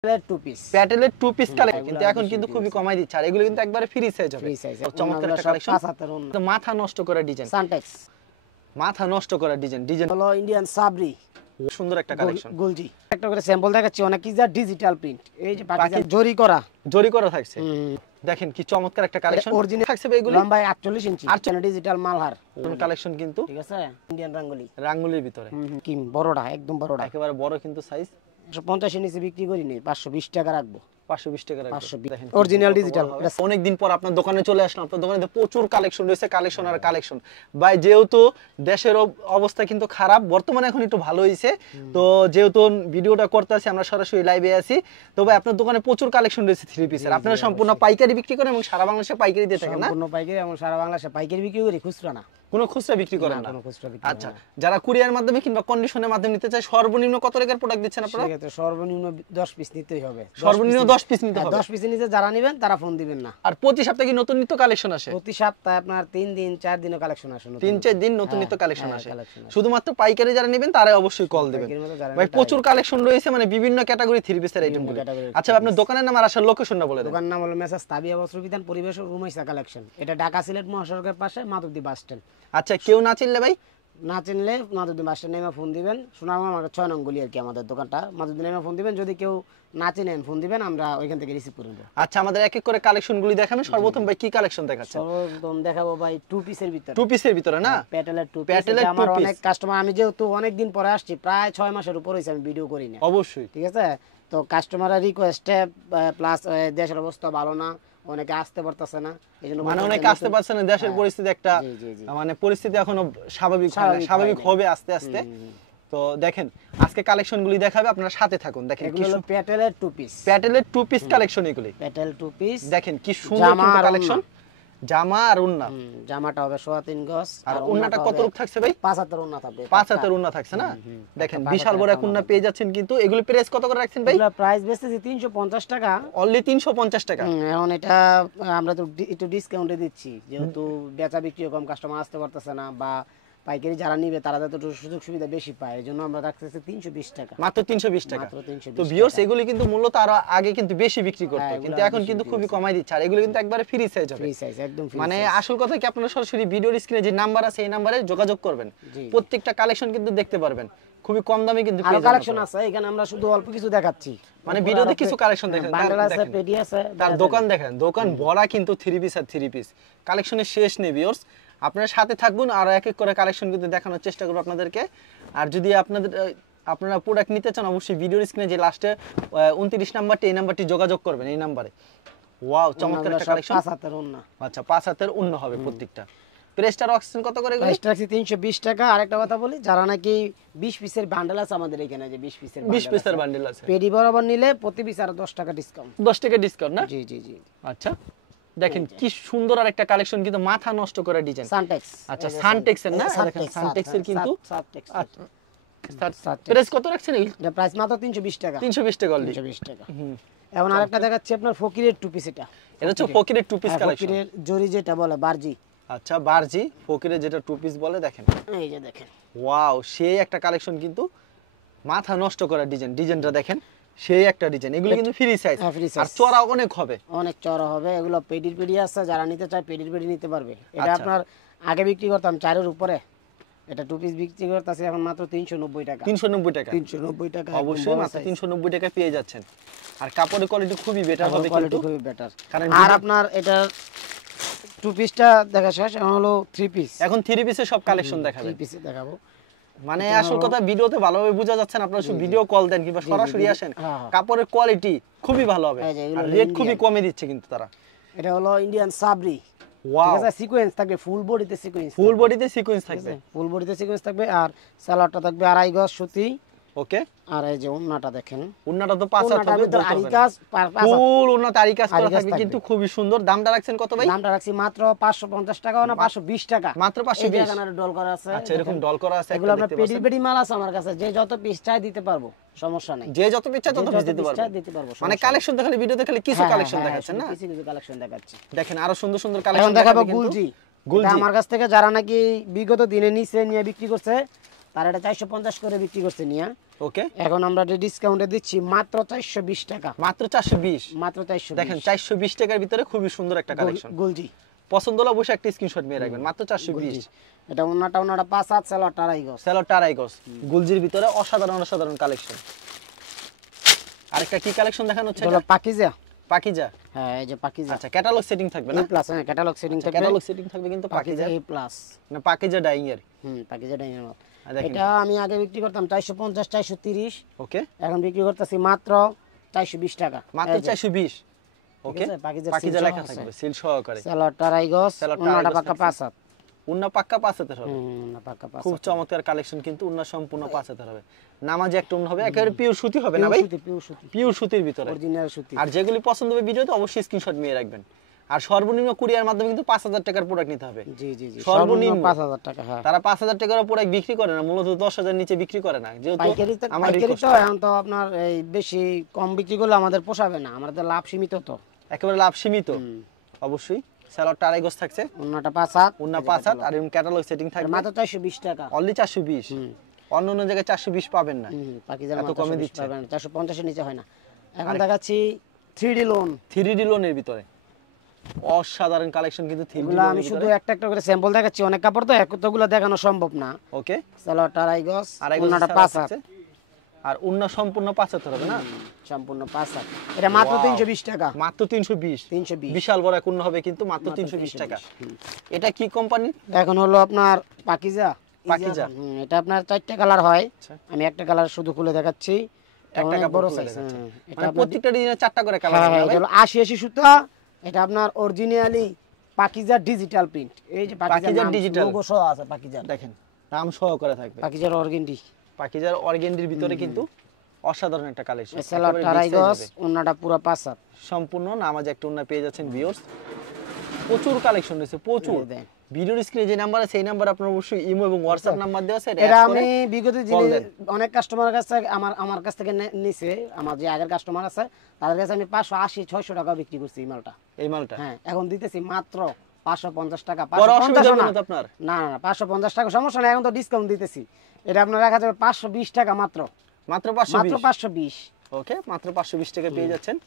Two piece প্যাটেলের two piece collection কিন্তু এখন কিন্তু খুবই কমাই দিচ্ছে আর এগুলো কিন্তু একবারে ফ্রি সাইজ হবে। চমৎকার একটা কালেকশন, মাথা নষ্ট করা ডিজাইন, সানটেক্স মাথা নষ্ট করা ডিজাইন হলো ইন্ডিয়ান সাবরি, সুন্দর একটা কালেকশন। গুলজি একটা করে স্যাম্পল দেখাচ্ছি, অনেক কি যা ডিজিটাল প্রিন্ট, এই যে পাকিস্তান জরি করা থাকছে। দেখেন কি চমৎকার একটা কালেকশন, অরিজিনাল থাকছে এগুলো লম্বা 48 ইঞ্চি, আর ডিজিটাল মালহার কালেকশন কিন্তু ঠিক আছে, ইন্ডিয়ান রাঙ্গুলির ভিতরে কি বড়টা, একদম বড়টা, একেবারে বড় কিন্তু সাইজ। 150 এর নিচে বিক্রি করিনি, 520 টাকা রাখবো, 520 টাকা রাখবো। দেখেন অরিজিনাল ডিজিটাল। অনেকদিন পর আপনার দোকানে চলে আসলাম, আপনার দোকানে প্রচুর কালেকশন রয়েছে, কালেকশন আর কালেকশন। ভাই যেহেতু দেশের অবস্থা কিন্তু খারাপ, বর্তমানে এখন একটু ভালো হয়েছে, তো যেহেতু ভিডিওটা করতে আছি আমরা সরাসরি লাইভে আছি, তো ভাই আপনার দোকানে প্রচুর কালেকশন রয়েছে থ্রি পিসের। আপনারা সম্পূর্ণ পাইকারি বিক্রি করেন এবং সারা বাংলাদেশে পাইকারি দিয়ে থাকেন না? সম্পূর্ণ পাইকারি এবং সারা বাংলাদেশে পাইকারি বিক্রি করি, খুচরা না, কোনো খুচরা বিক্রি করেন না? আচ্ছা, যারা কুরিয়ার মাধ্যমে কিংবা কন্ডিশনের মাধ্যমে নিতে চায় সর্বনিম্ন কত টাকার প্রোডাক্ট দিচ্ছেন আপনারা? সেক্ষেত্রে সর্বনিম্ন 10 পিস নিতেই হবে, সর্বনিম্ন 10 পিস নিতে হবে। 10 পিসের নিচে যারা নেবেন তারা ফোন দিবেন না। আর প্রতি সপ্তাহে কি নতুন নিত্য কালেকশন আসে? প্রতি সপ্তাহে আপনার 3 দিন 4 দিনও কালেকশন আসে, 3-4 দিন নতুন নিত্য কালেকশন আসে। শুধুমাত্র পাইকারি যারা নেবেন তারা অবশ্যই কল দিবেন। ভাই প্রচুর কালেকশন রয়েছে, মানে বিভিন্ন ক্যাটাগরি থ্রি পিসের আইটেমগুলো। আচ্ছা, আপনার দোকানের নাম আর আসার লোকেশনটা বলে দেন। দোকানের নাম হলো মেসার্স তাবিয়া বস্ত্রবিতান পরিবেশ রুমাইসা কালেকশন, এটা ঢাকা সিলেট মহাসড়কের পাশে মাধবদী বাস স্ট্যান্ড। আচ্ছা, কেউ না চিনলে ভাই, না চিনলে মাধবদী বাস স্ট্যান্ডে নেমে ফোন দিবেন, সোনারগাঁ মার্কেট 6 নং গলি আর কি আমাদের দোকানটা, মাধবদী নেমে ফোন দিবেন। যদি কেউ না চিনেন ফোন দিবেন, আমরা ওইখান থেকে রিসিভ করে দেব। আচ্ছা, আমাদের এক এক করে কালেকশনগুলি দেখাবেন। সর্বপ্রথম ভাই কি কালেকশন দেখাচ্ছেন? সর্বপ্রথম দেখাবো ভাই টু পিসের ভিতরে। টু পিসের ভিতরে না? প্যাটেলের টু পিস। প্যাটেলের আমার অনেক কাস্টমার, আমি যেহেতু অনেক দিন পরে আসছি, প্রায় 6 মাসের উপর হইছে আমি ভিডিও করি না। অবশ্যই ঠিক আছে, তো কাস্টমারের রিকোয়েস্টে প্লাস দেশের অবস্থা ভালো না, অনেকে আসতে পারতেছে না, এইজন্য মানে অনেকে আসতে পারছে না, দেশের পরিস্থিতি একটা মানে পরিস্থিতি এখনো স্বাভাবিক হবে আস্তে আস্তে। তো দেখেন আজকে কালেকশনগুলি দেখাবে, আপনারা সাথে থাকুন। দেখেন এগুলো হলো প্যাটেলের টু পিস, প্যাটেলের টু পিস কালেকশন। এগুলি প্যাটেল টু পিস, দেখেন কি সুন্দর কালেকশন। জামা আর ওন্না, জামাটা হবে 3.25 গজ, আর ওন্নাটা কত রূপ থাকছে ভাই? 5 হাতের ওন্না থাকবে, 5 হাতের ওন্না থাকছে না? দেখেন বিশাল বড় এক ওন্না পেয়ে যাচ্ছেন। কিন্তু এগুলি প্রাইস কত করে রাখছেন ভাই? এগুলা প্রাইস বেচতেছি 350 টাকা, অনলি 350 টাকা। এখন এটা আমরা তো একটু ডিসকাউন্টে দিচ্ছি, যেহেতু বেচা বিক্রি কম, কাস্টমার আসতে পারতেছে না, বা পাইকারি যারা নিবে তারা যাতে সুযোগ সুবিধা বেশি পায়, এজন্য আমরা রাখতেছি 320 টাকা, মাত্র 320 টাকা। তো ভিউয়ার্স, এগুলি কিন্তু মূলত আরো আগে কিন্তু বেশি বিক্রি করতে, কিন্তু এখন কিন্তু খুবই কমাই দিচ্ছে, আর এগুলো কিন্তু একবারে ফ্রি সাইজ হবে। ফ্রি সাইজ, একদম ফ্রি। মানে আসল কথা কি, আপনারা সরাসরি ভিডিওর স্ক্রিনে যে নাম্বার আছে এই নাম্বারে যোগাযোগ করবেন, প্রত্যেকটা কালেকশন কিন্তু দেখতে পারবেন, খুবই কম দামে কিন্তু পেয়ে যাবেন। কালেকশন আছে এখানে, আমরা শুধু অল্প কিছু দেখাচ্ছি, মানে ভিডিওতে কিছু কালেকশন দেখেন, বান্ডেল আছে, পেডি আছে, তার দোকান দেখেন, দোকান ভরা কিন্তু থ্রি পিস আর থ্রি পিস কালেকশনের শেষ নেই। ভিউয়ার্স, আপনারা সাথে থাকবেন, আর এক এক করে কালেকশন কিন্তু দেখানোর চেষ্টা করব আপনাদেরকে। আর যদি আপনারা প্রোডাক্ট নিতে চান, অবশ্যই ভিডিওর স্ক্রিনে যে লাস্টে 29 নাম্বারটি, এই নাম্বারটি যোগাযোগ করবেন, এই নাম্বারে। ওয়াও, চমৎকার একটা কালেকশন। 5 হাতের ওন্না। আচ্ছা, 5 হাতের ওন্না হবে প্রত্যেকটা। প্রাইসটা রাখছেন কত করে? প্রাইসটা রাখছি 320 টাকা। আরেকটা কথা বলি, যারা নাকি 20 পিসের বান্ডেল আছে আমাদের এখানে, যে 20 পিসের বান্ডেল আছে, পেডি বরাবর নিলে প্রতি পিস আর 10 টাকা ডিসকাউন্ট। 10 টাকা ডিসকাউন্ট না? জি জি জি। আচ্ছা, দেখেন কি সুন্দর আর একটা কালেকশন, কিন্তু মাথা নষ্ট করা ডিজাইন। সানটেক্স। আচ্ছা, সানটেক্স এর না? দেখেন সানটেক্স এর কিন্তু প্রাইস কত রাখছেন? এটা প্রাইস মাত্র 320 টাকা। 320 টাকা অনলি। 320 টাকা। এখন আরেকটা দেখাচ্ছি আপনার ফকিরের টু পিস। এটা হচ্ছে ফকিরের টু পিস কালেকশন। ফকিরের জরি যেটা বলে বারজি। আচ্ছা, বারজি, ফকিরের যেটা টু পিস বলে, দেখেন এই যে দেখেন, ওয়াও, সেই একটা কালেকশন, কিন্তু মাথা নষ্ট করা ডিজাইনটা দেখেন, সেই একটা ডিজাইন। এগুলো কিন্তু ফ্রি সাইজ, আর চড়া অনেক হবে, অনেক চড়া হবে। এগুলো পেডি আছে, যারা নিতে চায় পেডি নিতে পারবে। এটা আপনার আগে বিক্রি করতাম 4 এর উপরে, এটা টু পিস বিক্রি করতেছি এখন মাত্র 390 টাকা। 390 টাকা, 390 টাকা, অবশ্যই মাত্র 390 টাকা পেয়ে যাচ্ছেন। আর কাপড়ের কোয়ালিটি খুবই বেটার হবে, কিন্তু খুবই বেটার। আর আপনার এটা টু পিসটা দেখা শেষ, এখন হলো থ্রি পিস। এখন থ্রি পিসের সব কালেকশন দেখাবেন। থ্রি পিসে দেখাবো, মানে আসল কথা ভিডিওতে ভালোভাবে বোঝা যাচ্ছে না, আপনারা শুধু ভিডিও কল দেন কিংবা সরাসরি আসেন, কাপড়ের কোয়ালিটি খুবই ভালো হবে, আর রেট খুবই কমে দিচ্ছে কিন্তু তারা। এটা হলো ইন্ডিয়ান সাবরি। ওয়াও, ঠিক আছে, সিকোয়েন্স থাকবে, ফুল বডিতে সিকোয়েন্স, থাকবে, আর সালোয়ারটা থাকবে 2.5 গজ সুতি। ওকে, আর এই যে ওন্নাটা দেখেন, ওন্নাটা তো 5 হাত হবে, ফুল ওন্না তারি কাজ করা থাকবে, কিন্তু খুবই সুন্দর। দামটা রাখছেন কত ভাই? দামটা রাখছি মাত্র 550 টাকা, না 520 টাকা মাত্র। 520 টাকা ডল করা আছে। আচ্ছা, এরকম ডল করা আছে, এগুলো আমরা পেডি মাল আছে আমার কাছে, যে যত পিস চাই দিতে পারবো, সমস্যা নাই। যে যত পিস চাই তত পিস দিতে পারবো। মানে কালেকশন দেখালে, ভিডিওতে খালি কিছু কালেকশন দেখাচ্ছেন না? কিছু কালেকশন দেখাচ্ছি। দেখেন আরো সুন্দর সুন্দর কালেকশন দেখাবো। গুলজি, এটা আমার কাছ থেকে যারা নাকি বিগত দিনে নিচে নিয়ে বিক্রি করছে, তার এটা 450 করে বিক্রি করছে নিয়া। ওকে, এখন আমরা ডিসকাউন্টে দিচ্ছি মাত্র 420 টাকা, মাত্র 420। মাত্র 420। দেখেন 420 টাকার ভিতরে খুবই সুন্দর একটা কালেকশন। গুলজি পছন্দ হলে অবশ্যই একটা স্ক্রিনশট নিয়ে রাখবেন। মাত্র 420। এটা ওনাটা 5 হাত, সেলরটা 2.5 গজ। সেলরটা 2.5 গজ, গুলজির ভিতরে অসাধারণ কালেকশন। আরেকটা কি কালেকশন দেখানো হচ্ছে? এটা পাকিজা। পাকিজা, হ্যাঁ এই যে পাকিজা। আচ্ছা ক্যাটালগ সেটিং থাকবে না? এ প্লাস, হ্যাঁ ক্যাটালগ সেটিং থাকবে। ক্যাটালগ সেটিং থাকবে কিন্তু পাকিজা এ প্লাস না পাকিজা ডাইং এর। পাকিজা ডাইনিং মাল। দেখেন এটা আমি আগে বিক্রি করতাম 450 430, ওকে, এখন বিক্রি করতেছি মাত্র 420 টাকা। মাত্র 420। ওকে, আছে, পাকিজার পাকিজা seal লেখা সহ থাকবে আছে। সিল সহকারে। সেলরটা 2.5 গজ, সেলরটা ওনাটা 2.5 পাকা গজ 5 হাত। উন্না পাক্কা 5 হাতের হবে। না পাকা 5 খুব হাত। চমৎকার কালেকশন কিন্তু উন্না সম্পূর্ণ 5 হাতের হবে। নামাজে একটা উন্না হবে, একেবারে পিওর সুতি হবে না ভাই? পিওর সুতি, পিওর সুতির ভিতরে। অরিজিনাল সুতি। আর যেগুলি পছন্দ হবে ভিডিওতে অবশ্যই স্ক্রিনশট নিয়ে রাখবেন। আর সর্বনিম্ন কুরিয়ার মাধ্যমে কিন্তু 5000 টাকার প্রোডাক্ট নিতে হবে। জি জি জি, সর্বনিম্ন 5000 টাকা। হ্যাঁ, তারা 5000 টাকার প্রোডাক্ট বিক্রি করে না, মূলত 10000 নিচে বিক্রি করে না। যেহেতু পাইকারি তো আমার পাইকারি request, তো এখন তো আপনার এই বেশি কম বিক্রি করলে আমাদের পোষাবে না, আমাদের লাভ সীমিত তো। একেবারে লাভ সীমিত। অবশ্যই সেলরটা 2.5 গজ থাকছে, ওনাটা 5 হাত, উন্না 5 হাত, আর এরকম ক্যাটালগ সেটিং থাকবে। মাত্র 420 টাকা। অনলি 420। অন্য অন্য জায়গায় 420 পাবেন না, পাকিজার এত মাত্র কমে 420 দিচ্ছে। পাবেন, 450 এর নিচে হয় না। এখন দেখাচ্ছি 3D লোন। 3D লোনের ভিতরে অসাধারণ কালেকশন কিন্তু 3D এগুলো আমি শুধু একটা একটা করে স্যাম্পল দেখাচ্ছি, অনেক কাপড় তো এতগুলো দেখানো সম্ভব না। ওকে, সেলরটা 2.5 গজ, 2.5 গজ ওনাটা সেলর 5 হাত, থাকছে, আর উন্না সম্পূর্ণ 5 হাত হবে না? সম্পূর্ণ 5 হাত। এটা মাত্র Wow, 320 টাকা। মাত্র 320। 320 বিশাল বড় এক উন্না হবে কিন্তু মাত্র 320 টাকা। এটা কি কোম্পানি? এখন হলো আপনার পাকিজা। পাকিজা। এটা আপনার 4টা কালার হয়, আচ্ছা, আমি একটা কালার শুধু খুলে দেখাচ্ছি। এটা একটা অনেক কাপড় বড় খুলে সাইজ। দেখাচ্ছেন। এটা মানে আপনার প্রত্যেকটা ডিজাইনে 4টা করে কালার হ্যাঁ হবে হ্যাঁ, ভাই? এটা হলো 80 সুতা। এটা আপনার অরিজিনালি পাকিজা ডিজিটাল প্রিন্ট। এই যে পাকিজার পাকিজার digital। লোগো সহ আছে পাকিজার। দেখেন নাম সহকারে থাকবে। পাকিজার অর্গেন্ডি। পাকিজার অর্গেন্ডির ভিতরে কিন্তু অসাধারণ একটা কালেকশন। সেলরটা 2.5 গজ, ওনাটা পুরো 5 হাত। সম্পূর্ণ নামাজ একটা উন্না পেয়ে যাচ্ছেন ভিউয়ার্স। প্রচুর কালেকশন রয়েছে, প্রচুর। এই দেন। ভিডিওর স্ক্রিনে যে নাম্বার আছে সেই নাম্বার আপনার অবশ্যই ইমো এবং হোয়াটসঅ্যাপ নাম্বার দেওয়া আছে, এটা আমি বিগত দিনে দেন। অনেক কাস্টমারের কাছে আমার কাছ থেকে নিছে, আমার যে আগের কাস্টমার আছে তাদের কাছে আমি 580 600 টাকা বিক্রি করছি এই মালটা। এই মালটা হ্যাঁ, এখন দিতেছি মাত্র 550 টাকা। বড় অসুবিধা 550 হবে না, না তো আপনার? না না 550 টাকা সমস্যা নেই, এখন তো ডিসকাউন্ট দিতেছি। এটা আপনার রাখা যাবে 520 টাকা মাত্র। মাত্র মাত্র 520। 520। ওকে, মাত্র 520 টাকা পেয়ে যাচ্ছেন।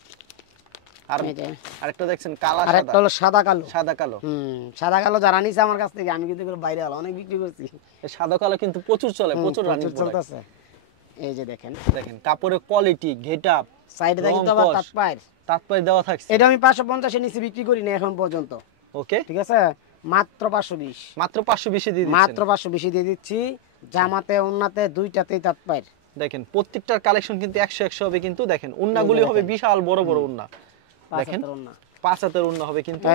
আর এই যে আরেকটা দেখছেন কালা আর একটা সাদা, হলো সাদা কালো। সাদা কালো। সাদা কালো যারা নিছে আমার কাছ থেকে, আমি কিন্তু এগুলো বাইরে হলো অনেক বিক্রি করছি। এই সাদা কালো কিন্তু প্রচুর চলে, প্রচুর রানিং প্রচুর চলতেছে। এই যে দেখেন, দেখেন কাপড়ের কোয়ালিটি, গেটআপ, সাইডে দেখি তো আবার তাৎপায়। তাৎপর্য দেওয়া থাকছে। এটা আমি 550 এর নিচে বিক্রি করি না এখন পর্যন্ত। ওকে, ঠিক আছে, মাত্র 520। মাত্র 520 দিয়ে দিচ্ছেন। মাত্র 520 দিয়ে দিচ্ছি। জামাতে ওন্নাতে দুইটাতেই তাৎপায়। দেখেন প্রত্যেকটার কালেকশন কিন্তু 100 হবে কিন্তু। দেখেন উন্নাগুলি হবে বিশাল বড় বড় উন্না। দেখেন 5 হাতের উন্না হবে কিন্তু।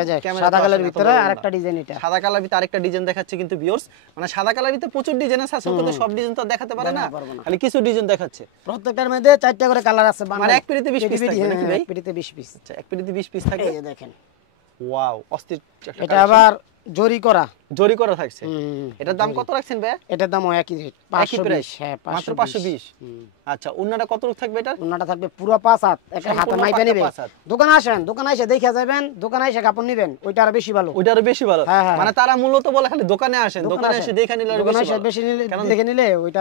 সাদা কালারের ভিতরে আরেকটা ডিজাইন, এটা সাদা কালার ভিতরে আরেকটা ডিজাইন দেখাচ্ছে কিন্তু ভিউয়ার্স। মানে সাদা কালার ভিতরে প্রচুর ডিজাইন আছে, আসলে তো সব ডিজাইন তো দেখাতে পারে না, খালি কিছু ডিজাইন দেখাচ্ছে। প্রত্যেকটার মধ্যে 4টা করে কালার আছে। মানে এক পিড়িতে 20 পিস থাকবে নাকি ভাই? এক পিড়িতে 20 পিস। আচ্ছা, এক পিড়িতে 20 পিস থাকবে। এই যে দেখেন, ওয়াও, অস্থির একটা এটা আবার জরি করা। জরি করা থাকছে। এটার দাম কত রাখছেন ভাই? এটার দাম একই রেট, একই প্রাইস। 520। হ্যাঁ, মাত্র 520। আচ্ছা, উন্নাটা কত থাকবে এটার? ওন্নাটা থাকবে পুরো 5 হাত, একটা হাতে সম্পূর্ণ মাইপা পাক্কা নেবে। 5 হাত। দোকানে আসেন, দোকানে এসে দেখে যাবেন, দোকানে এসে কাপড় নেবেন, ওইটা আরো বেশি ভালো। ওইটা আরো বেশি ভালো। হ্যাঁ, হ্যাঁ, মানে তারা মূলত বলে খালি দোকানে আসেন, দোকানে এসে দেখে নিলে আরো দোকানে বেশি এসে ভালো। বেশি নিলে, কারণ দেখে নিলে ওইটা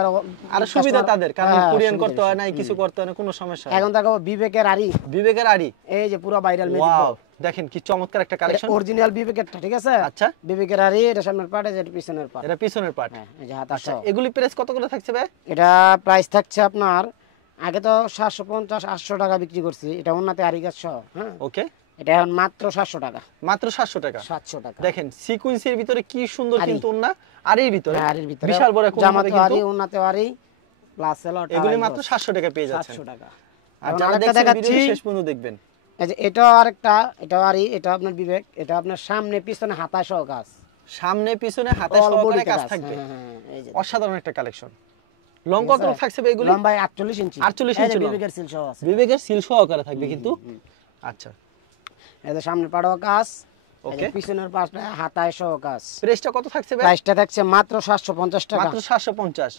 আরো সুবিধা তাদের, কারণ হ্যাঁ, কুরিয়ান সুবিধা করতে হয় বেশি। না, কিছু করতে হয় না, কোনো সমস্যা নেই। এখন দেখো বিবেকের আড়ি, বিবেকের আড়ি। এই যে পুরো ভাইরাল ম্যাজিক ওয়াও, দেখেন কি চমৎকার একটা কালেকশন। অরিজিনাল বিবেকেরটা, ঠিক আছে? আচ্ছা, বিবেকের আড়ি, এটা সামনের পার্ট, এটা পিছনের পার্ট। এটা পিছনের পার্ট। হ্যাঁ, এই যে হাত আচ্ছা, আছে। এগুলি প্রাইস কত করে থাকছে ভাই? এটা প্রাইস থাকছে আপনার, আগে তো 750 800 টাকা বিক্রি করছি, এটা ওন্নাতে আড়ি গাছ সহ। হ্যাঁ, ওকে, এটা এখন মাত্র 700 টাকা। মাত্র 700 টাকা। 700 টাকা। দেখেন সিকোয়েন্সের ভিতরে কি সুন্দর আড়ি। কিন্তু ওন্না, আড়ির ভিতরে হ্যাঁ, আড়ির ভিতরে বিশাল বড় একটা ওন্না হবে জামাতে কিন্তু। আড়ি, ওন্নাতে আড়ি প্লাস সেলরটা এগুলি মাত্র 700 টাকা পেয়ে যাচ্ছেন। 700 টাকা। আর এখন যারা আরেকটা দেখছেন দেখাচ্ছি, ভিডিও শেষ পর্যন্ত দেখবেন। এই যে এটাও আরেকটা, এটাও আড়ি, এটা আপনার বিবেক, এটা আপনার সামনে পিছনে হাতা সহ কাজ, সামনে পিছনে হাতে All সহকারে body তে কাজ কাজ। থাকবে। হ্যাঁ, হ্যাঁ, এই যে অসাধারণ একটা কালেকশন। লং কত থাকছে ভাই এগুলি? লম্বায় 48 ইঞ্চি। 48 এই যে ইঞ্চি লং। বিবেকের সিল সহ আছে। বিবেকের সিল সহকারে থাকবে কিন্তু। আচ্ছা, এই যে সামনে পাড়ো কাজ, ওকে, পিছনের পাশটা হাতায় সহ কাজ। প্রাইসটা কত থাকছে ভাই? প্রাইসটা থাকছে মাত্র 750 টাকা। মাত্র 750।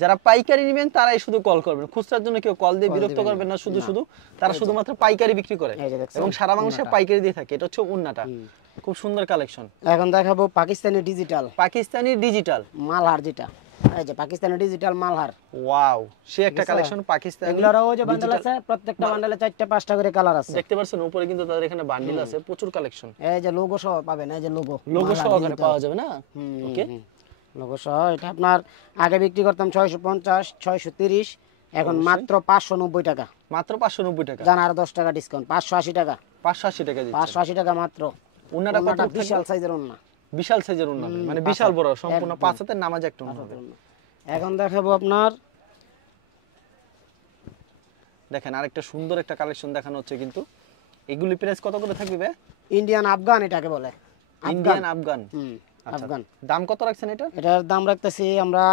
যারা পাইকারি নেবেন তারাই শুধু কল করবেন, খুচরার জন্য কেউ কল দিয়ে বিরক্ত করবেন না। শুধু তারা শুধুমাত্র পাইকারি বিক্রি করে এই যে দেখছেন, এবং সারা বাংলাদেশে পাইকারি দিয়ে থাকে। এটা হচ্ছে উন্নাটা, খুব সুন্দর কালেকশন। এখন দেখাবো পাকিস্তানি ডিজিটাল পাকিস্তানি ডিজিটাল মালহার, যেটা এই যে পাকিস্তানি ডিজিটাল মালহার, ওয়াও, সে একটা ঠিক আছে? কালেকশন পাকিস্তানি। এগুলোরও যে বান্ডেল আছে, প্রত্যেকটা বান্ডেলে 4টা 5টা করে কালার আছে। দেখতে পাচ্ছেন উপরে কিন্তু তাদের এখানে বান্ডিল আছে, প্রচুর কালেকশন। এই যে লোগো সহ পাবেন, এই যে লোগো লোগো সহকারে পাওয়া যাবে না? ওকে, লোগো সহ। এটা আপনার আগে বিক্রি করতাম 650 630, এখন মাত্র 590 টাকা। মাত্র 590 টাকা, জান আর 10 টাকা ডিসকাউন্ট, 580 টাকা। 580 টাকা দিচ্ছেন। 580 টাকা মাত্র। ওন্নাটা কত ওন্নাটা থাকবে? বিশাল সাইজের ওন্না, বিশাল সাইজের ওন্না হবে, মানে বিশাল বড়, সম্পূর্ণ 5 হাতের নামাজ একটা ওন্না হবে। এখন দেখাবো আপনার, দেখেন আরেকটা সুন্দর একটা কালেকশন দেখানো হচ্ছে কিন্তু। এগুলি প্রাইস কত করে থাকবে ভাই? ইন্ডিয়ান আফগান এটাকে বলে, ইন্ডিয়ান আফগান। আচ্ছা, আফগান। দাম কত রাখছেন এটা? এটার দাম রাখতেছি আমরা,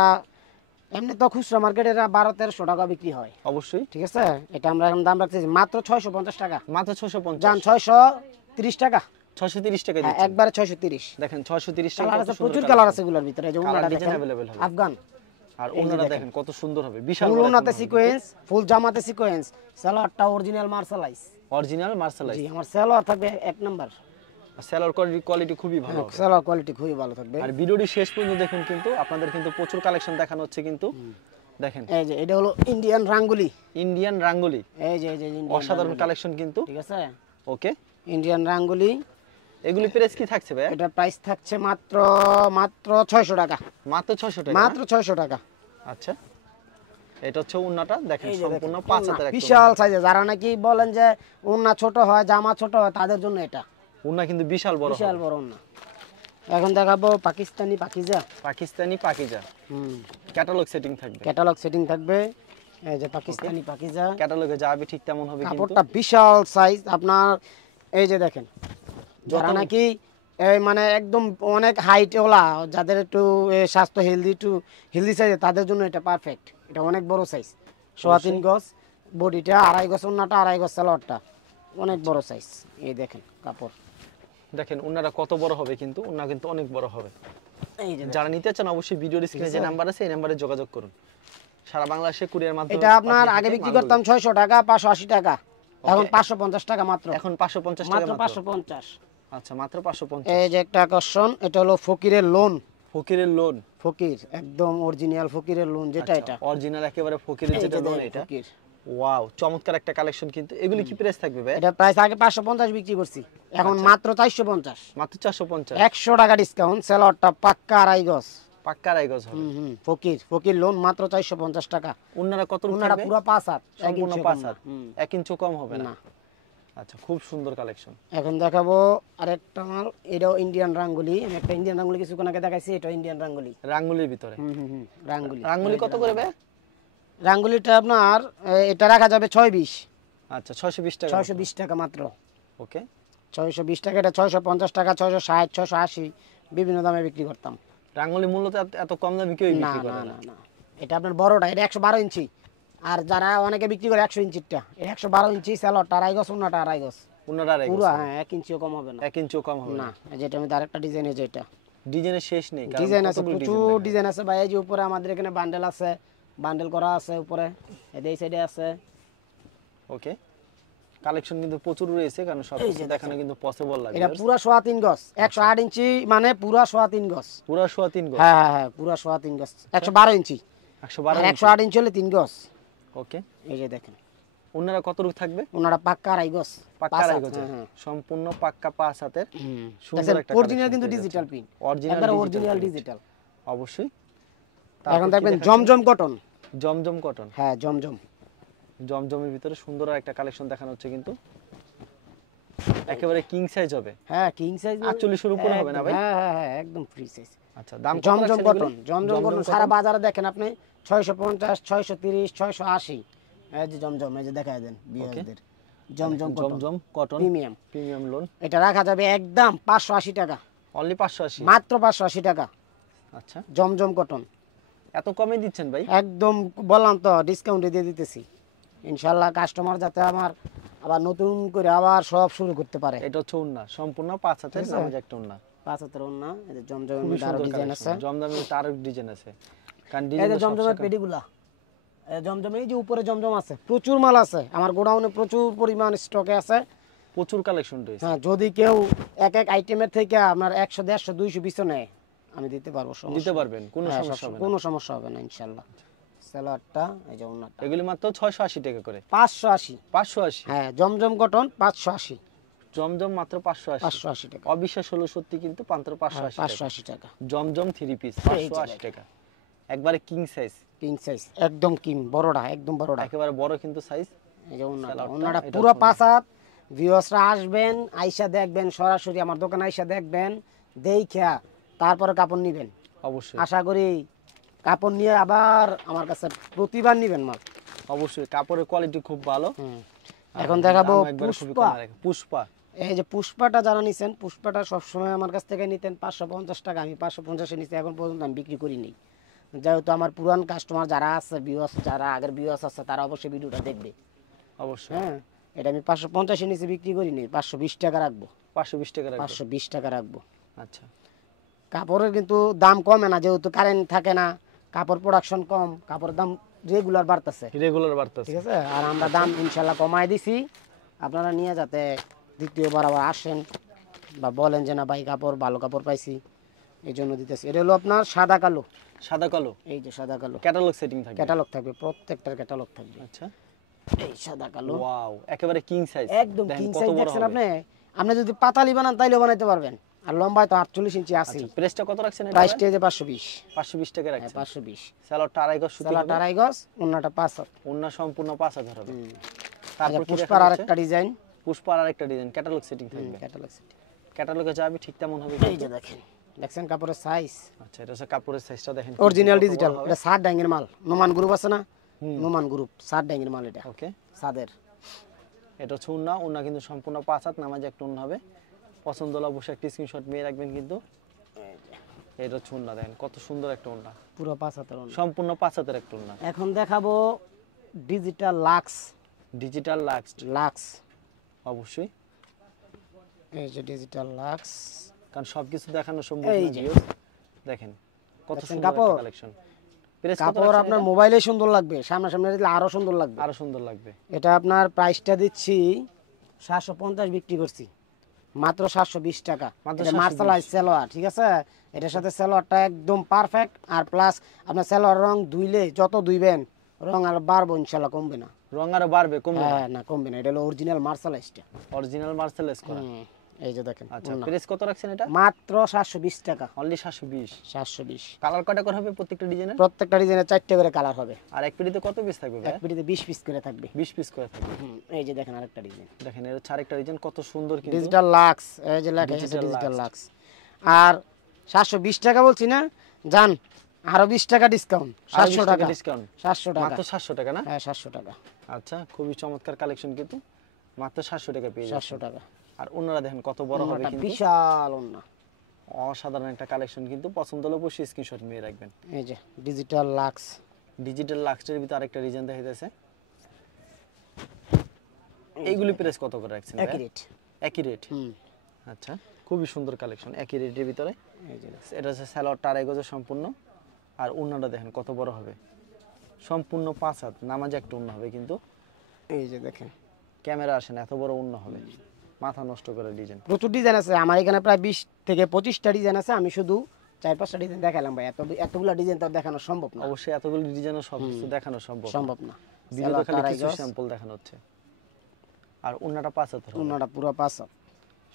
এমনি তো খুচরা মার্কেটে 1200-1300 টাকা বিক্রি হয়, অবশ্যই। ঠিক আছে? এটা আমরা এখন দাম রাখতেছি মাত্র 650 টাকা। মাত্র 650, জান 630 টাকা। 630 টাকা হ্যাঁ, দিচ্ছেন। একবারে 630। দেখেন 630 টাকা, কালার কত আছে, সুন্দর প্রচুর কালার। কালার আছে এগুলোর ভিতরে। এই যে কালার ওন্নাটা ডিজাইন দেখেন, अवेलेबल হবে। আফগান। আর ওন্নাটা দেখেন কত সুন্দর হবে, বিশাল ফুল বড়। ওন্নাতে সিকোয়েন্স, ফুল জামাতে সিকোয়েন্স, সালোয়ারটা অরিজিনাল মার্শালাইজ। অরিজিনাল মার্শালাইজ। জি, আমার সালোয়ার থাকবে এক নাম্বার। সেলার কোয়ালিটি খুবই ভালো হবে। সালোয়ার কোয়ালিটি খুবই ভালো থাকবে। আর ভিডিওটি শেষ পর্যন্ত দেখুন, কিন্তু আপনাদের কিন্তু প্রচুর কালেকশন দেখানো হচ্ছে কিন্তু। দেখেন এই যে এটা হলো ইন্ডিয়ান রাঙ্গুলি। ইন্ডিয়ান রাঙ্গুলি, এই যে Indian অসাধারণ রাঙ্গুলি, কালেকশন কিন্তু। ঠিক আছে? ওকে, ইন্ডিয়ান রাঙ্গুলি। এগুলি প্রাইস কি থাকছে ভাই? এটা প্রাইস থাকছে মাত্র 600 টাকা। মাত্র 600 টাকা। মাত্র 600 টাকা। আচ্ছা, এটা হচ্ছে ওন্নাটা দেখেন, এই যে সম্পূর্ণ দেখেন, 5 ওন্না হাতের একটা বিশাল সাইজে। যারা নাকি বলেন যে ওন্না ছোট হয়, জামা ছোট হয়, তাদের জন্য এটা ওন্না কিন্তু বিশাল বড় বিশাল হবে। বড় ওন্না। এখন দেখাবো পাকিস্তানি পাকিজা। পাকিস্তানি পাকিজা, ক্যাটালগ সেটিং থাকবে। ক্যাটালগ সেটিং থাকবে। এই যে পাকিস্তানি পাকিজা, ক্যাটালগে যাবে ঠিক তেমন হবে কিন্তু। কাপড়টা বিশাল সাইজ আপনার। এই যে দেখেন, যারা নাকি এই মানে একদম অনেক হাইট ওলা, যাদের একটু স্বাস্থ্য হেলদি সাইজ, তাদের জন্য এটা পারফেক্ট। এটা অনেক বড় সাইজ, 3.25 গজ বডিটা, 2.5 গজ ওন্নাটা, 2.5 গজ সালোয়ারটা, অনেক বড় সাইজ। এই দেখেন কাপড়, দেখেন ওন্নাটা কত বড় হবে কিন্তু। ওন্না কিন্তু অনেক বড় হবে। এই যে যারা নিতে চান অবশ্যই ভিডিওর স্ক্রিনে যে নাম্বার আছে এই নাম্বারে যোগাযোগ করুন। সারা বাংলাদেশে কুরিয়ার মাধ্যমে। এটা আপনার আগে বিক্রি করতাম 600 টাকা, 580 টাকা, এখন 550 টাকা মাত্র। এখন 550 টাকা মাত্র মাত্র। 550। আচ্ছা, মাত্র 550। এই যে একটা আকর্ষণ, এটা হলো ফকিরের লোন। ফকিরের লোন। ফকির একদম অরিজিনাল ফকিরের লোন, যেটা এটা অরিজিনাল একেবারে ফকিরের এই যেটা যে লোন দেখেন, এটা। ফকির। ওয়াও, চমৎকার একটা কালেকশন কিন্তু। এগুলি কি প্রাইস থাকবে ভাই? এটা প্রাইস আগে 550 বিক্রি করছি, এখন মাত্র 450। মাত্র 450। 100 টাকা ডিসকাউন্ট। সেলরটা পাক্কা 2.5 গজ। পাক্কা 2.5 গজ হবে। ফকির লোন মাত্র 450 টাকা। ওন্নাটা কত ওনারা থাকবে? পুরো 5 হাত, এক সম্পূর্ণ ইঞ্চি 5 কম হাত, না। 1 ইঞ্চি কম হবে না। না। আচ্ছা, খুব সুন্দর কালেকশন। এখন দেখাবো আরেকটা মাল, এটাও ইন্ডিয়ান রাঙ্গুলি। আমি একটা ইন্ডিয়ান রাঙ্গুলি কিছুক্ষণ আগে দেখাইছি, এটা ইন্ডিয়ান রাঙ্গুলি। রাঙ্গুলির ভিতরে। রাঙ্গুলি। রাঙ্গুলি কত করে ভাই? রাঙ্গুলিটা আপনার এটা রাখা যাবে 620। আচ্ছা, 620 টাকা। 620 টাকা মাত্র। ওকে, 620 টাকা। এটা 650 টাকা, 660, 680, বিভিন্ন দামে বিক্রি করতাম। রাঙ্গুলি মূলত এত কম দামে কেউ না বিক্রি না করে না না। না, এটা আপনার বড়টা, এটা 112 ইঞ্চি। আর যারা অনেকে বিক্রি করে 100 ইঞ্চিরটা, এটা 112 ইঞ্চি। সেলরটা 2.5 গজ, ওন্নাটা 2.5 গজ। ওন্নাটা 2.5 পুরো গজ। হ্যাঁ, 1 ইঞ্চিও কম হবে না। 1 ইঞ্চিও কম হবে না, না। যেটা আমি আরেকটা ডিজাইনে, যেটা ডিজাইনের শেষ নেই, কারণ ডিজাইন আছে, কতগুলো প্রচুর ডিজাইন ডিজাইন আছে ভাই। এই যে উপরে আমাদের এখানে বান্ডেল আছে, বান্ডেল করা আছে উপরে, এই সাইডে আছে। ওকে, কালেকশন কিন্তু প্রচুর রয়েছে, কারণ সব কিছু দেখানো কিন্তু পসিবল লাগে। এটা পুরো 3.25 গজ, 108 ইঞ্চি, মানে পুরো 3.25 গজ। পুরো 3.25 গজ। হ্যাঁ হ্যাঁ হ্যাঁ, পুরো 3.25 গজ, 112 ইঞ্চি। 112 আর 108 ইঞ্চি হলে 3 গজ। ওকে, এই যে দেখেন, ওনারা কত রূপ থাকবে? ওনারা পাক্কা 2.5 গজ। পাক্কা 2.5 গজ, সম্পূর্ণ পাক্কা 5 হাতের সুন্দর একটা অরিজিনাল কিন্তু ডিজিটাল প্রিন্ট, একবার অরিজিনাল ডিজিটাল অবশ্যই। এখন দেখবেন জমজম কটন। জমজম কটন, হ্যাঁ জমজম। জমজমের ভিতরে সুন্দর একটা কালেকশন দেখানো হচ্ছে কিন্তু। একেবারে কিং সাইজ হবে। হ্যাঁ কিং সাইজ, 48 এর উপরে হবে না ভাই? হ্যাঁ হ্যাঁ হ্যাঁ, একদম ফ্রি সাইজ। আচ্ছা, দাম কত জমজম রাখছেন কটন। এগুলো? জমজম কটন সারা বাজারে দেখেন আপনি 650, 630, 680। এই যে জমজম, এই যে দেখায় দেন বিয়ারদের। জমজম কটন, জমজম কটন প্রিমিয়াম, প্রিমিয়াম লোন। এটা রাখা যাবে একদম 580 টাকা। অনলি 580, মাত্র 580 টাকা। আচ্ছা, জমজম কটন এত কমে দিচ্ছেন ভাই? একদম বললাম তো, ডিসকাউন্টে দিয়ে দিতেছি ইনশাআল্লাহ। কাস্টমার যাতে আমার আবার নতুন করে আবার সব শুরু করতে পারে। এটা হচ্ছে ওন্না, সম্পূর্ণ 5 হাতের নামাজ একটা ওন্না। 5 হাতের ওন্না। এই যে জমজমের খুবই মধ্যে আরো সুন্দর ডিজাইন কালেকশন। আছে। জমজমের তার ডিজাইন আছে, কারণ এই ডিজাইন যে জমজমের পেডিগুলা, জমজমের এই যে উপরে জমজম আছে, প্রচুর মাল আছে আমার গোডাউনে, প্রচুর পরিমাণ স্টকে আছে, প্রচুর কালেকশন রয়েছে। হ্যাঁ। যদি কেউ এক এক আইটেমের থেকে আপনার 100, 150, 200 পিস নেয়, আমি দিতে পারবো, দিতে পারবেন, কোনো হ্যাঁ, সমস্যা হবে না। কোনো সমস্যা হবে না ইনশাআল্লাহ। সালোয়ারটা এই যে ওন্নাটা এগুলি মাত্র 680 টাকা করে। 580, 580। হ্যাঁ জমজম কটন 580, জমজম মাত্র 580। 580 টাকা, অবিশ্বাস হলো সত্যি, কিন্তু মাত্র 580 টাকা। 580 টাকা। জমজম 3 পিস এই যে 580 টাকা, একবারে কিং সাইজ, কিং সাইজ একদম কিং, বড়টা একদম বড়টা। একেবারে বড় কিন্তু সাইজ। এই যে ওন্নাটা, সালোয়ারটা, ওন্নাটা এটা পুরো হচ্ছে 5 হাত। ভিউয়ার্সরা আসবেন, আইসা দেখবেন, সরাসরি আমার দোকানে আইসা দেখবেন, দেইখা তারপরে কাপড় নিবেন। অবশ্যই আশা করি কাপড় নিয়ে আবার আমার কাছে প্রতিবার নিবেন মাল। অবশ্যই, কাপড়ের কোয়ালিটি খুব ভালো। এখন দেখাবো দাম একবারে খুবই পুষ্পা। কম রাখে। পুষ্পা, এই যে পুষ্পাটা যারা নিছেন, পুষ্পাটা সবসময় আমার কাছ থেকে নিতেন 550 টাকা, আমি 550 নিছি, এখন পর্যন্ত আমি বিক্রি করিনি। যেহেতু আমার পুরান কাস্টমার যারা আছে, ভিউয়ার্স যারা আগের ভিউয়ার্স আছে, তারা অবশ্যই ভিডিওটা দেখবে। অবশ্যই হ্যাঁ, এটা আমি 550 নিচে বিক্রি করিনি, 520 টাকা রাখবো, 520 টাকা রাখবেন। 520 টাকা রাখবো। আচ্ছা, কাপড়ের কিন্তু দাম কমে না, যেহেতু কারেন্ট থাকে না, কাপড় প্রোডাকশন কম, কাপড়ের দাম রেগুলার বাড়তেছে, রেগুলার বার্তা ঠিক আছে। আর আমরা দাম ইনশাল্লাহ কমায় দিছি, আপনারা নিয়ে যাতে দ্বিতীয়বার আবার আসেন বা বলেন যে না ভাই কাপড় ভালো কাপড় পাইছি, এই জন্য দিতেছি। এটা হলো আপনার সাদা কালো, সাদা কালো, এই যে সাদা কালো ক্যাটালগ সেটিং থাকবে। ক্যাটালগ থাকবে, প্রত্যেকটার ক্যাটালগ থাকবে। আচ্ছা, এই সাদা কালো ওয়াও, একেবারে কিং সাইজ, একদম কিং সাইজ। দেখছেন আপনি, আপনি যদি পাতালি বানান তাইলেও বানাইতে পারবেন। আর লম্বায় তো 48 ইঞ্চি আছে। প্রাইসটা কত রাখছেন এটা? প্রাইসটা যে 520, 520 টাকা হ্যাঁ রাখছেন। 520। সালোয়ারটা আড়াই গজ সুতি সালোয়ার হবে, আড়াই গজ, ওন্নাটা 5 হাত। ওন্না সম্পূর্ণ 5000 হবে। আচ্ছা, তারপর কি পুষ্পার পুষ্পার আরেকটা ডিজাইন, পুষ্পার আরেকটা ডিজাইন ক্যাটালগ সেটিং থাকবে। Catalogue set. ক্যাটালগে যাবে ঠিক তেমন হবে এই যে দেখেন, দেখছেন কাপড়ের সাইজ আচ্ছা, এটা হচ্ছে কাপড়ের সাইজটা দেখেন, অরিজিনাল ডিজিটাল। এটা 7 ডাঙ্গের মাল, নোমান গ্রুপ আছে না, নোমান গ্রুপ 7 ডাঙ্গের মাল। এটা ওকে, সাদের। এটা হচ্ছে ওন্না, ওন্না কিন্তু সম্পূর্ণ 5 হাত, নামাজ একটা ওন্না হবে। পছন্দ হলে অবশ্যই একটা স্ক্রিনশট নিয়ে রাখবেন কিন্তু। এটা হচ্ছে ওন্না, দেখেন কত সুন্দর একটা ওন্না, পুরো 5 হাতের ওন্না। সম্পূর্ণ 5 হাতের একটা ওন্না। এখন দেখাবো digital lux, digital lux, lux. অবশ্যই, এই যে ডিজিটাল লাক্স, কারণ সবকিছু দেখানো সম্ভব এই না। যে। ভিউয়ার্স দেখেন কত দেখছেন সুন্দর কাপড়? একটা কালেকশন। প্রাইস কত কাপড় রাখছেন আপনার এটা? মোবাইলে সুন্দর লাগবে, সামনাসামনি দিলে আরো সুন্দর লাগবে। আরো সুন্দর লাগবে। এটা আপনার প্রাইসটা দিচ্ছি 750 বিক্রি করছি, মাত্র 720 টাকা। মাত্র এটা 720 মার্শালাইজ সালোয়ার, ঠিক আছে। এটার সাথে সালোয়ারটা একদম পারফেক্ট। আর প্লাস আপনার সালোয়ার রং ধুইলে যত ধুইবেন রং আর বাড়বো ইনশাল্লাহ, কমবে না। রং আরো বাড়বে, কমবে না। হ্যাঁ না, কমবে না। এটা হলো অরিজিনাল মার্শালাইজটা। অরিজিনাল মার্সেলাইজ করা। এই যে দেখেন, আচ্ছা, ওন্না। প্রাইস কত রাখছেন এটা? মাত্র 720 টাকা, অনলি 720। 720। কালার কয়টা করে হবে প্রত্যেকটা ডিজাইনের? প্রত্যেকটা ডিজাইনে 4টে করে কালার হবে। আর এক পেটিতে কত পিস থাকবে ভাই? এক পিটিতে 20 পিস করে থাকবে। 20 পিস করে থাকবে। এই যে দেখেন আরেকটা ডিজাইন, দেখেন এর হচ্ছে আরেকটা ডিজাইন, কত সুন্দর কিন্তু। Digital lux. এই যে লেখা আছে Digital ডিজিটাল Lux। লাক্স। আর 720 টাকা বলছি না, জান আরো 20 টাকা ডিসকাউন্ট, 700 টাকা ডিসকাউন্ট, 700 টাকা। মাত্র 700 টাকা না? হ্যাঁ 700 টাকা, আচ্ছা, খুবই চমৎকার কালেকশন কিন্তু, মাত্র 700 টাকা পেয়ে যাচ্ছেন। 700 টাকা। আর ওনারা দেখেন কত বড় হবে ওন্নাটা কিন্তু, বিশাল ওন্না। অসাধারণ একটা কালেকশন কিন্তু। পছন্দ হলে অবশ্যই স্ক্রিনশট নিয়ে রাখবেন। এই যে ডিজিটাল লাক্স, ডিজিটাল লাক্সের ভিতরে আরেকটা ডিজাইন দেখা যাচ্ছে। এইগুলি প্রাইস কত করে রাখছেন ভাই? একই রেট। একই রেট। আচ্ছা, খুবই সুন্দর কালেকশন, একই রেটের ভিতরে। এই যে এটা হচ্ছে সালোয়ারটা আড়াই গজের সম্পূর্ণ। আর ওন্নাটা দেখেন কত বড় হবে, সম্পূর্ণ 5 হাত, নামাজে একটা ওন্না হবে কিন্তু। এই যে দেখেন, ক্যামেরা আসে না, এত বড় ওন্না হবে, মাথা নষ্ট করে ডিজাইন। প্রচুর ডিজাইন আছে আমার এখানে, প্রায় 20 থেকে 25টা ডিজাইন আছে। আমি শুধু 4-5টা ডিজাইন দেখালাম ভাই, এতগুলো ডিজাইন তো আর দেখানো সম্ভব না, অবশ্যই এতগুলো ডিজাইনের সব কিছু দেখানো সম্ভব না। সম্ভব না। ভিডিওতে খালি আড়াই কিছু গজ, স্যাম্পল দেখানো হচ্ছে। আর ওন্নাটা 5 হাত হবে, ওন্নাটা পুরো 5 হাত।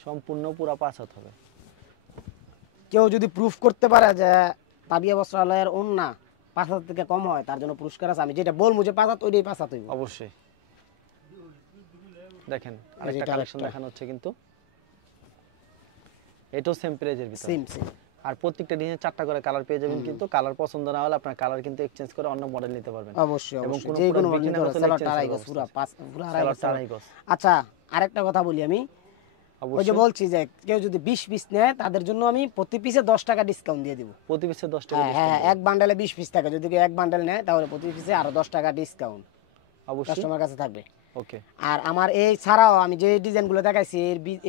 সম্পূর্ণ পুরো 5 হাত হবে। কেউ যদি প্রুফ করতে পারে যে তাবিয়া বস্ত্রালয়ের ওন্না 5 হাজার থেকে কম হয়, তার জন্য পুরস্কার আছে। আমি যেটা বলবো যে 5 হাত, ওইটাই 5 হাত হইব। অবশ্যই দেখেন আরেকটা এটা কালেকশন আরেকটা। দেখানো হচ্ছে কিন্তু, এটাও সেম প্রাইজের ভিতরে। Same same. আর প্রত্যেকটা ডিজাইনে 4টা করে কালার পেয়ে যাবেন কিন্তু। কালার পছন্দ না হলে আপনার কালার কিন্তু এক্সচেঞ্জ করে অন্য মডেল নিতে পারবেন। অবশ্যই এবং অবশ্যই, কোনো যে কোনো product মডেল বিক্রি নিতে না পারবে। করলে সালোয়ারটা exchange আড়াই করার গজ, পুরো ব্যবস্থা আছে। পুরো সালোয়ারটা আড়াই আড়াই গজ। গজ। আচ্ছা, আরেকটা কথা বলি আমি, ওই যে অবশ্যই বলছি যে কেউ যদি 20 পিস নেয়, তাদের জন্য আমি প্রতি পিসে 10 টাকা ডিসকাউন্ট দিয়ে দিব। প্রতি পিসে 10 টাকা হ্যাঁ হ্যাঁ, এক বান্ডেলে 20 পিস থাকে, যদি কেউ এক বান্ডেল নেয় তাহলে প্রতি পিসে আরো 10 টাকা ডিসকাউন্ট অবশ্যই। কাস্টমার কাছে থাকবে। ওকে, আর আমার এই ছাড়াও আমি যে ডিজাইনগুলো দেখাইছি,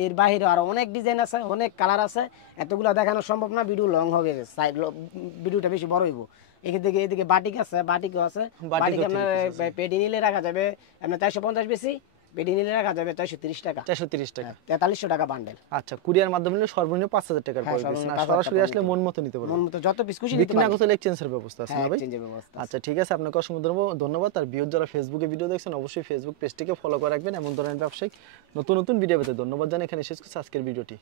এর বাইরে আরো অনেক ডিজাইন আছে, অনেক কালার আছে। এতগুলো দেখানো সম্ভব না, ভিডিও লং হবে, সাইড ভিডিওটা বেশি বড় হইব। এদিকে বাটিক আছে, বাটিকও আছে। বাটিক বাটিকও আপনার three piece আছে। পেডি নিলে রাখা যাবে আপনার 450 বেশি, পেডি নিলে রাখা যাবে 430 টাকা, 430 টাকা। 4300 টাকা বান্ডেল। আচ্ছা, কুরিয়ার মাধ্যমে নিলে সর্বনিম্ন 5000 টাকার হ্যাঁ, পড়বে, সর্বনিম্ন আর 5000 সরাসরি টাকা আসলে মন মতো নিতে পারবেন। মন মতো যত পিস খুশি নিতে বিক্রি না পারবেন। করতে হলে এক্সচেঞ্জের ব্যবস্থা আছে না হ্যাঁ, ভাই? এক্সচেঞ্জের ব্যবস্থা আছে। আচ্ছা ঠিক আছে, আপনাকে অসংখ্য ধন্যবাদ। আর ভিউয়ার যারা ফেসবুকে ভিডিও দেখছেন অবশ্যই ফেসবুক পেজটিকে ফলো করে রাখবেন এমন ধরনের ব্যবসায়িক নতুন নতুন ভিডিও পেতে। ধন্যবাদ জানাই, এখানে শেষ করছি আজকের ভিডিওটি।